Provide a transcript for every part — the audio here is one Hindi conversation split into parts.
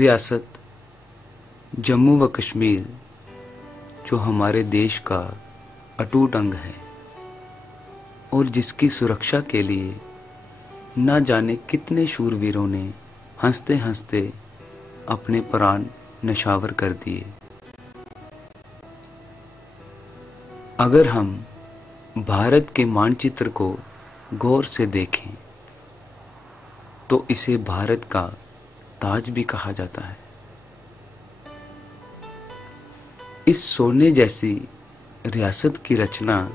रियासत जम्मू व कश्मीर जो हमारे देश का अटूट अंग है और जिसकी सुरक्षा के लिए न जाने कितने शूरवीरों ने हंसते हंसते अपने प्राण नशावर कर दिए। अगर हम भारत के मानचित्र को गौर से देखें तो इसे भारत का ताज भी कहा जाता है। इस सोने जैसी रियासत की रचना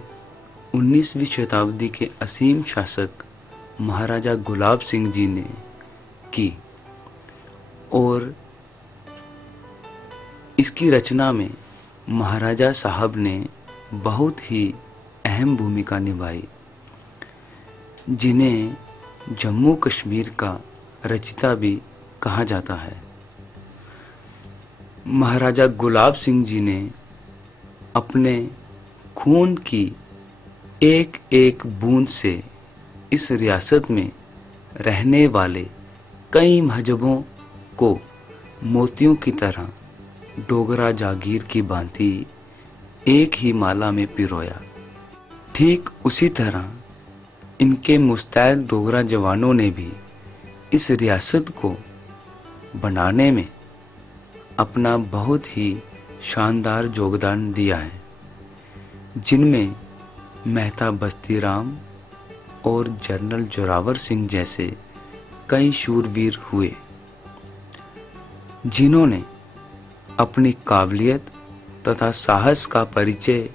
19वीं शताब्दी के असीम शासक महाराजा गुलाब सिंह जी ने की और इसकी रचना में महाराजा साहब ने बहुत ही अहम भूमिका निभाई, जिन्हें जम्मू कश्मीर का रचिता भी कहा जाता है। महाराजा गुलाब सिंह जी ने अपने खून की एक एक बूंद से इस रियासत में रहने वाले कई मजहबों को मोतियों की तरह डोगरा जागीर की भांति एक ही माला में पिरोया। ठीक उसी तरह इनके मुस्तैद डोगरा जवानों ने भी इस रियासत को बनाने में अपना बहुत ही शानदार योगदान दिया है, जिनमें मेहता बस्ती राम और जनरल जोरावर सिंह जैसे कई शूरवीर हुए, जिन्होंने अपनी काबिलियत तथा साहस का परिचय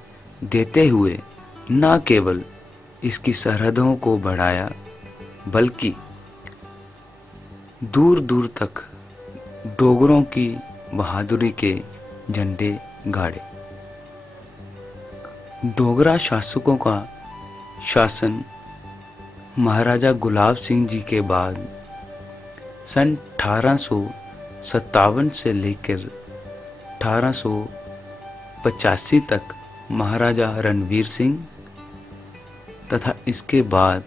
देते हुए न केवल इसकी सरहदों को बढ़ाया बल्कि दूर दूर तक डोगरों की बहादुरी के झंडे गाड़े। डोगरा शासकों का शासन महाराजा गुलाब सिंह जी के बाद सन 1857 से लेकर 1885 तक महाराजा रणवीर सिंह तथा इसके बाद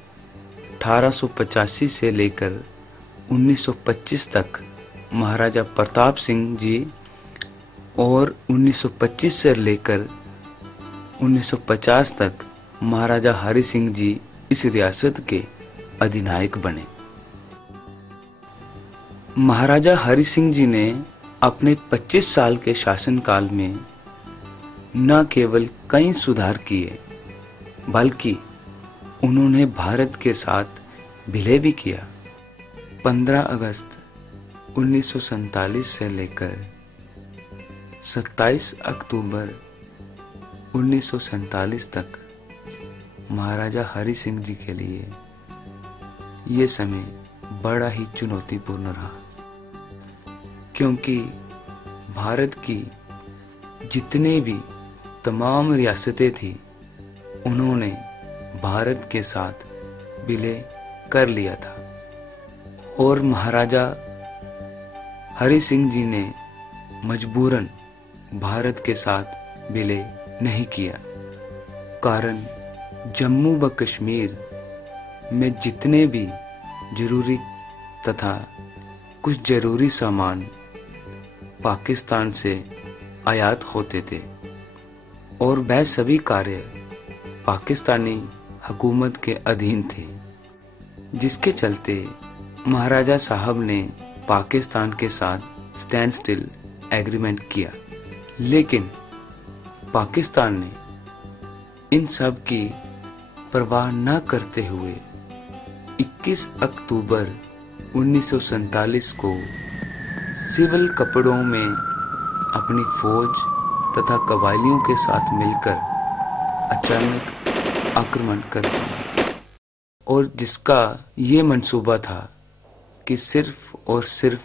1885 से लेकर 1925 तक महाराजा प्रताप सिंह जी और 1925 से लेकर 1950 तक महाराजा हरि सिंह जी इस रियासत के अधिनायक बने। महाराजा हरि सिंह जी ने अपने 25 साल के शासनकाल में न केवल कई सुधार किए बल्कि उन्होंने भारत के साथ विलय भी किया। 15 अगस्त 1947 से लेकर 27 अक्टूबर 1947 तक महाराजा हरि सिंह जी के लिए ये समय बड़ा ही चुनौतीपूर्ण रहा, क्योंकि भारत की जितने भी तमाम रियासतें थी उन्होंने भारत के साथ विलय कर लिया था और महाराजा हरि सिंह जी ने मजबूरन भारत के साथ विलय नहीं किया। कारण जम्मू व कश्मीर में जितने भी जरूरी तथा कुछ जरूरी सामान पाकिस्तान से आयात होते थे और वह सभी कार्य पाकिस्तानी हुकूमत के अधीन थे, जिसके चलते महाराजा साहब ने पाकिस्तान के साथ स्टैंड स्टिल एग्रीमेंट किया। लेकिन पाकिस्तान ने इन सब की परवाह न करते हुए 21 अक्टूबर 1947 को सिविल कपड़ों में अपनी फौज तथा कबायलियों के साथ मिलकर अचानक आक्रमण कर दिया और जिसका ये मंसूबा था कि सिर्फ और सिर्फ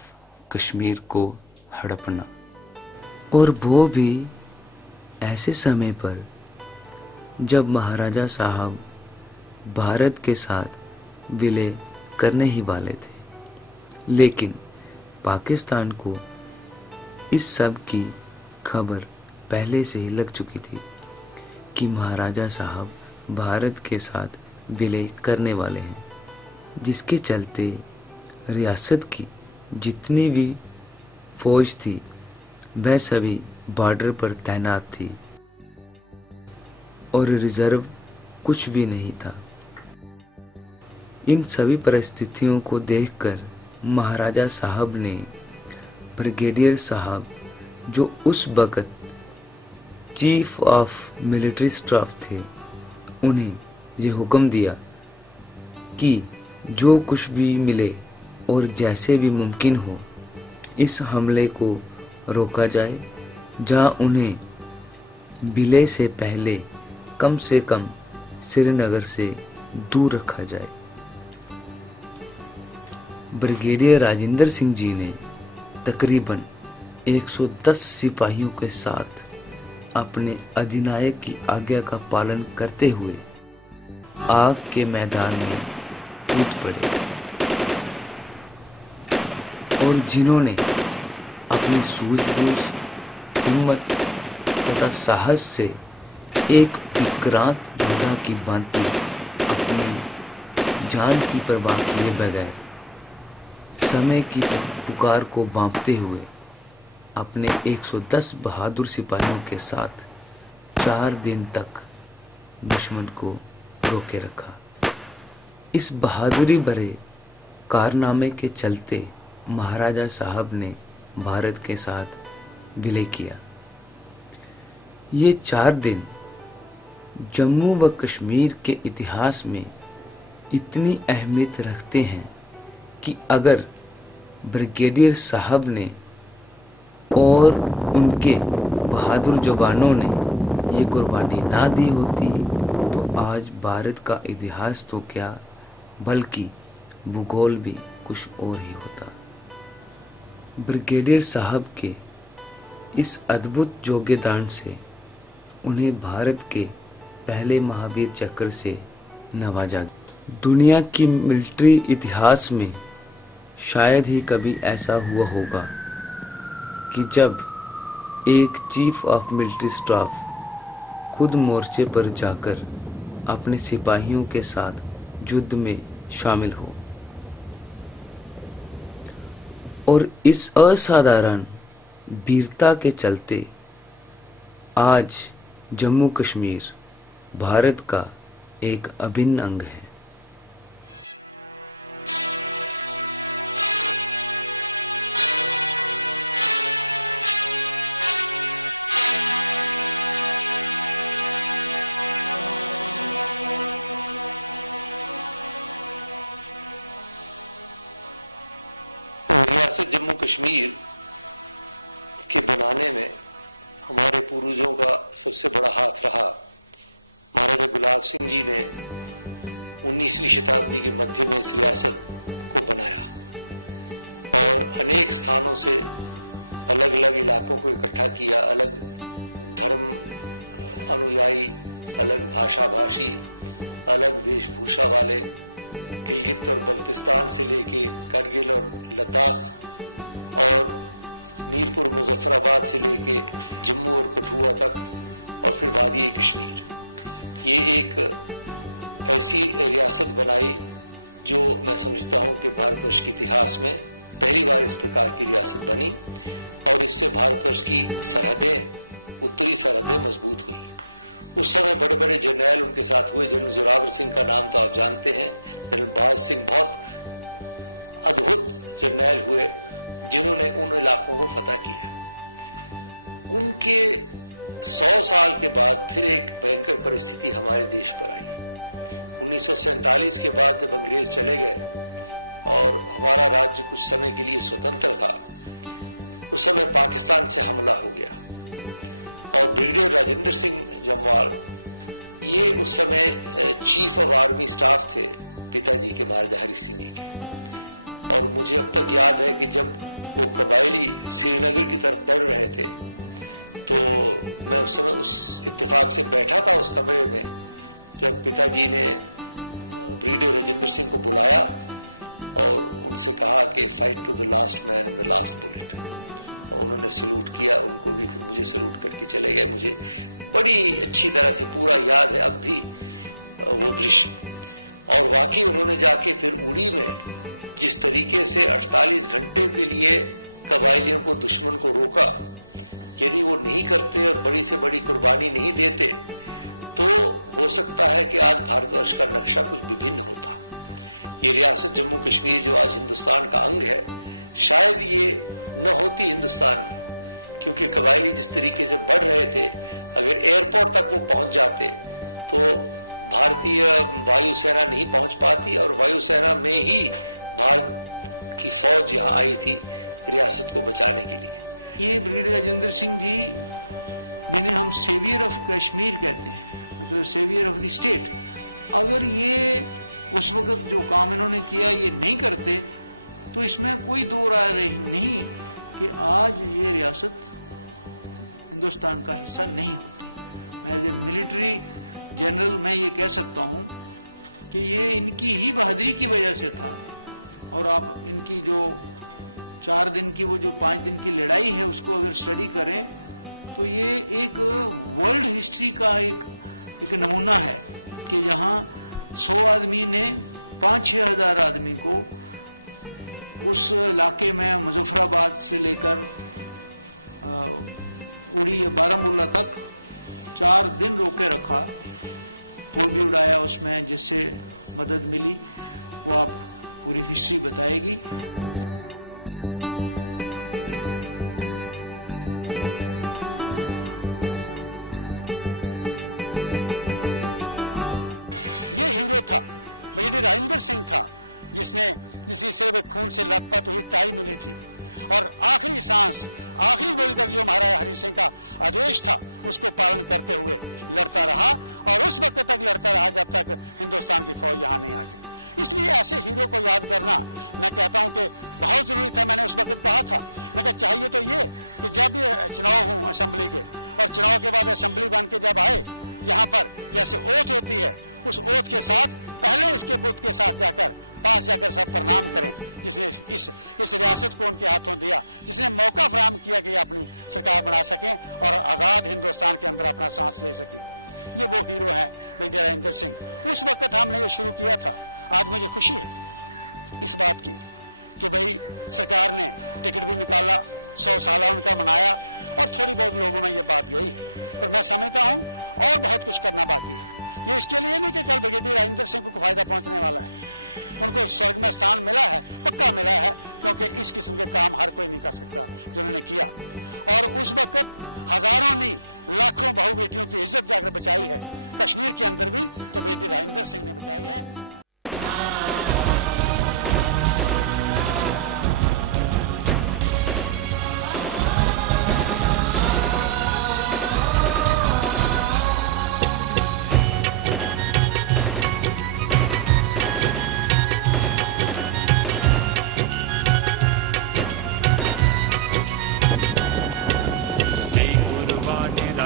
कश्मीर को हड़पना, और वो भी ऐसे समय पर जब महाराजा साहब भारत के साथ विलय करने ही वाले थे। लेकिन पाकिस्तान को इस सब की खबर पहले से ही लग चुकी थी कि महाराजा साहब भारत के साथ विलय करने वाले हैं, जिसके चलते रियासत की जितनी भी फौज थी वह सभी बॉर्डर पर तैनात थी और रिजर्व कुछ भी नहीं था। इन सभी परिस्थितियों को देखकर महाराजा साहब ने ब्रिगेडियर साहब, जो उस वक्त चीफ ऑफ मिलिट्री स्टाफ थे, उन्हें ये हुक्म दिया कि जो कुछ भी मिले और जैसे भी मुमकिन हो इस हमले को रोका जाए, जहां उन्हें विलय से पहले कम से कम श्रीनगर से दूर रखा जाए। ब्रिगेडियर राजेंद्र सिंह जी ने तकरीबन 110 सिपाहियों के साथ अपने अधिनायक की आज्ञा का पालन करते हुए आग के मैदान में कूद पड़े और जिन्होंने अपनी सूझबूझ, हिम्मत तथा साहस से एक विक्रांत योद्धा की भांति अपनी जान की परवाह किए बगैर समय की पुकार को भांपते हुए अपने 110 बहादुर सिपाहियों के साथ 4 दिन तक दुश्मन को रोके रखा। इस बहादुरी भरे कारनामे के चलते महाराजा साहब ने भारत के साथ विलय किया। ये 4 दिन जम्मू व कश्मीर के इतिहास में इतनी अहमियत रखते हैं कि अगर ब्रिगेडियर साहब ने और उनके बहादुर जवानों ने ये कुर्बानी ना दी होती तो आज भारत का इतिहास तो क्या बल्कि भूगोल भी कुछ और ही होता। ब्रिगेडियर साहब के इस अद्भुत योगदान से उन्हें भारत के पहले महावीर चक्र से नवाजा। दुनिया की मिलिट्री इतिहास में शायद ही कभी ऐसा हुआ होगा कि जब एक चीफ ऑफ मिलिट्री स्टाफ खुद मोर्चे पर जाकर अपने सिपाहियों के साथ युद्ध में शामिल हो। और इस असाधारण वीरता के चलते आज जम्मू कश्मीर भारत का एक अभिन्न अंग है। जम्मू कश्मीर के पहाड़ में हमारे पूर्वजों का सबसे बड़ा हाथ रहा। महाराजा गुलाब सिंह जी ने 19वीं शताब्दी के मध्य में जिले से बनाई और अनेक स्थानों से अलग अलग इलाकों को इकट्ठा किया। अलग भाषाभाषी, अलग वेशभूषा वाले पाकिस्तान से लेके करगिल और लद्दाख इसके बाद तक अंग्रेज चले गए और हमारा राज्य कुछ समय के लिए स्वतंत्र था। उसके बाद पाकिस्तान से जुड़ा हो गया। ब्रिटिश वाले सिंह जवाहर ये उस समय चीफ ऑफ स्टाफ थे पिताजी के लाल सिंह। मुझे याद है कि जब सीढ़ी बढ़ रहे थे तो उस इतिहास से बैठे थे उस कमरे में पिताजी ने जिस तरीके से स्टेट, अगर ये उस वक्त जो काम इन्होंने किए ये नहीं करते तो इसमें कोई दो राय नहीं कि आज ये रियासत हिंदुस्तान का हिस्सा नहीं। मैं ये कह सकता हूँ कि ये इनकी ही मजबूरी की वजह से था। और आप इनकी जो 4 दिन की वो जो 5 दिन की लड़ाई है उसको अगर स्टडी करें तो ये एक वर्ल्ड हिस्ट्री का एक नमूना है कि यहाँ 16 महीने 5 परिवार रहने को उस इलाके में मुजफ्फराबाद से लेकर पूरी बारामूला तक जहाँ अमरीकों का रखा उसमें जिससे मदद मिली वह पूरी हिस्ट्री बताएगी।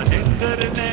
लंगर ने